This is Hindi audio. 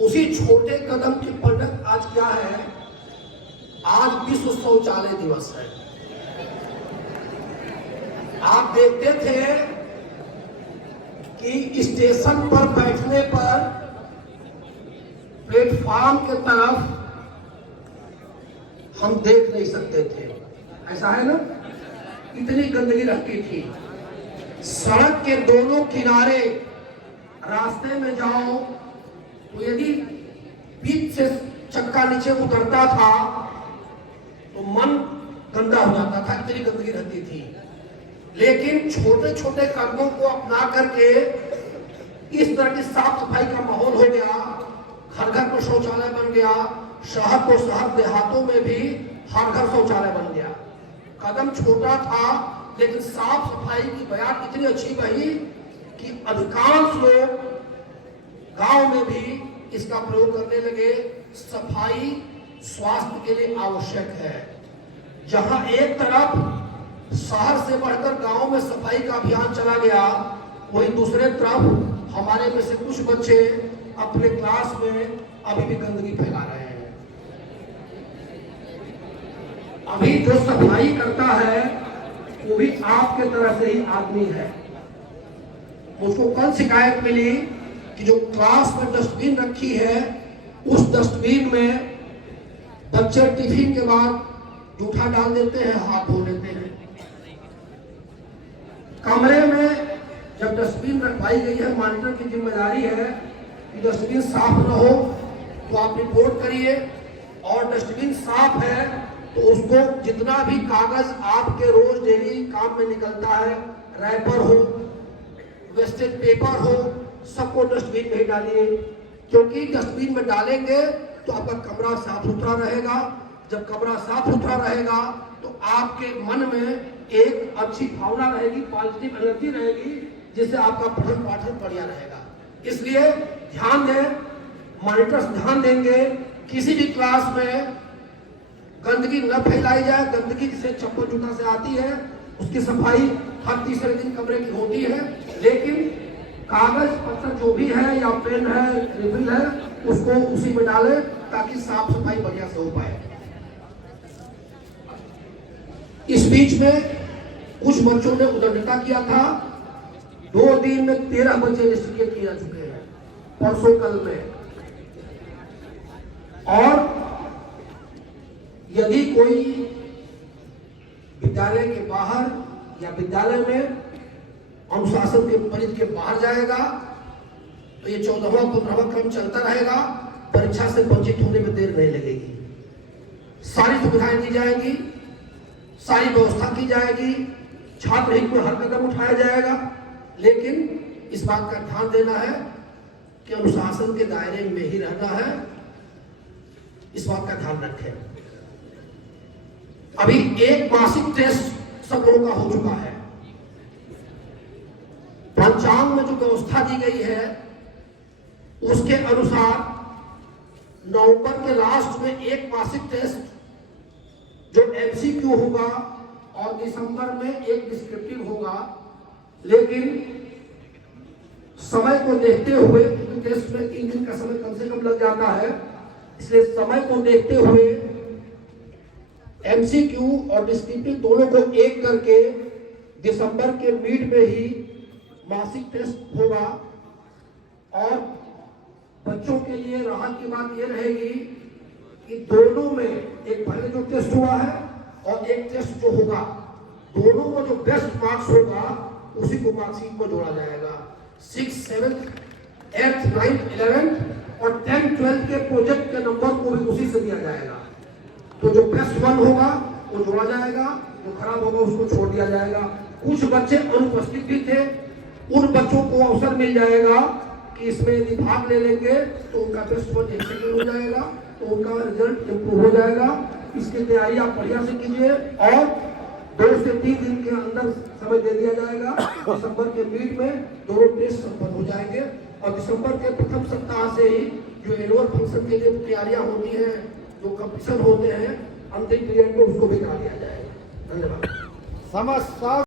उसी छोटे कदम की पलट आज क्या है, आज विश्व शौचालय दिवस है। आप देखते थे कि स्टेशन पर बैठने पर प्लेटफॉर्म के तरफ हम देख नहीं सकते थे, ऐसा है ना, इतनी गंदगी रहती थी। सड़क के दोनों किनारे रास्ते में जाओ तो यदि बीच से चक्का नीचे उतरता था तो मन गंदा हो जाता था, इतनी गंदगी रहती थी। लेकिन छोटे छोटे कदमों को अपना करके इस तरह की साफ सफाई का माहौल हो गया, घर घर को शौचालय बन गया, शहर को शहर देहातों में भी हर घर शौचालय बन गया। कदम छोटा था लेकिन साफ सफाई की बयान इतनी अच्छी बही कि अधिकांश लोग गांव में भी इसका प्रयोग करने लगे। सफाई स्वास्थ्य के लिए आवश्यक है। जहां एक तरफ शहर से बढ़कर गांव में सफाई का अभियान चला गया, वहीं दूसरे तरफ हमारे में से कुछ बच्चे अपने क्लास में अभी भी गंदगी फैला रहे हैं। अभी जो सफाई करता है वो भी आपके तरह से ही आदमी है। मुझको कल शिकायत मिली कि जो क्लास में डस्टबिन रखी है उस डस्टबिन में बच्चे टिफिन के बाद जूठा डाल देते हैं, हाथ धो लेते हैं। कमरे में जब डस्टबिन रखवाई गई है, मॉनिटर की जिम्मेदारी है कि डस्टबिन साफ न हो तो आप रिपोर्ट करिए, और डस्टबिन साफ है तो उसको जितना भी कागज आपके रोज डेली काम में निकलता है, रैपर हो, वेस्टेज पेपर हो, सबको डस्टबिन में ही डालिए। क्योंकि डस्टबिन में डालेंगे तो आपका कमरा साफ सुथरा रहेगा। जब कमरा साफ सुथरा रहेगा तो आपके मन में एक अच्छी भावना रहेगी, पॉजिटिव एनर्जी रहेगी, जिससे आपका पठन पाठन बढ़िया रहेगा। इसलिए ध्यान दें, मॉनिटर्स ध्यान देंगे, किसी भी क्लास में गंदगी न फैलाई जाए। गंदगी जिसे चप्पल जूता से आती है उसकी सफाई हर तीसरे दिन कमरे की होती है, लेकिन कागज पत्थर जो भी है या पेन है, रिफिल है, उसको उसी में डालें ताकि साफ सफाई बढ़िया से हो पाए। इस बीच में कुछ बच्चों ने उद्दंडता किया था। 2 दिन में 13 बच्चे निष्क्रिय किए जा चुके हैं, परसों कल में। और यदि कोई विद्यालय के बाहर या विद्यालय में अनुशासन के परिधि के बाहर जाएगा तो ये 14वां 15वां क्रम चलता रहेगा। परीक्षा से वंचित होने में देर नहीं लगेगी। सारी सुविधाएं दी जाएंगी, सारी व्यवस्था की जाएगी, छात्र हित में हर कदम उठाया जाएगा। लेकिन इस बात का ध्यान देना है कि अनुशासन के दायरे में ही रहना है। इस बात का ध्यान रखें। अभी एक मासिक टेस्ट सब लोगों का हो चुका है। पंचांग में जो व्यवस्था दी गई है उसके अनुसार नवंबर के लास्ट में एक मासिक टेस्ट जो एमसीक्यू होगा और दिसंबर में एक डिस्क्रिप्टिव होगा। लेकिन समय को देखते हुए, क्योंकि टेस्ट में 3 दिन का समय कम से कम लग जाता है, इसलिए समय को देखते हुए एमसीक्यू और डिस्क्रिप्टिव दोनों को एक करके दिसंबर के मिड में ही मासिक टेस्ट होगा। और बच्चों के लिए राहत की बात यह रहेगी कि दोनों में, एक पहले जो टेस्ट हुआ है और एक टेस्ट जो होगा, दोनों में जो बेस्ट मार्क्स होगा उसी को मार्कशीट को जोड़ा जाएगा। 6th 7th 8th 9th 11th और 10th 12th के प्रोजेक्ट के नंबर को भी उसी से दिया जाएगा। तो जो बेस्ट 1 होगा वो जोड़ा जाएगा, जो खराब होगा उसको छोड़ दिया जाएगा। कुछ बच्चे अनुपस्थित भी थे, उन बच्चों को अवसर मिल जाएगा कि इसमें यदि भाग ले लेंगे तो उनका बेस्ट 1 एक सेकंड हो जाएगा, तो उनका रिजल्ट इम्प्रूव हो जाएगा। इसकी तैयारी आप बढ़िया से कीजिए और 2 से 3 दिन के अंदर समय दे दिया जाएगा। दिसंबर के मिड में दोनों टेस्ट संपन्न हो जाएंगे और दिसंबर के प्रथम सप्ताह से ही जो एनुअल फंक्शन के लिए तैयारियां होती हैं, जो कंपटीशन होते हैं, अंतिम पीरियड में उसको भी करा दिया जाएगा। धन्यवाद।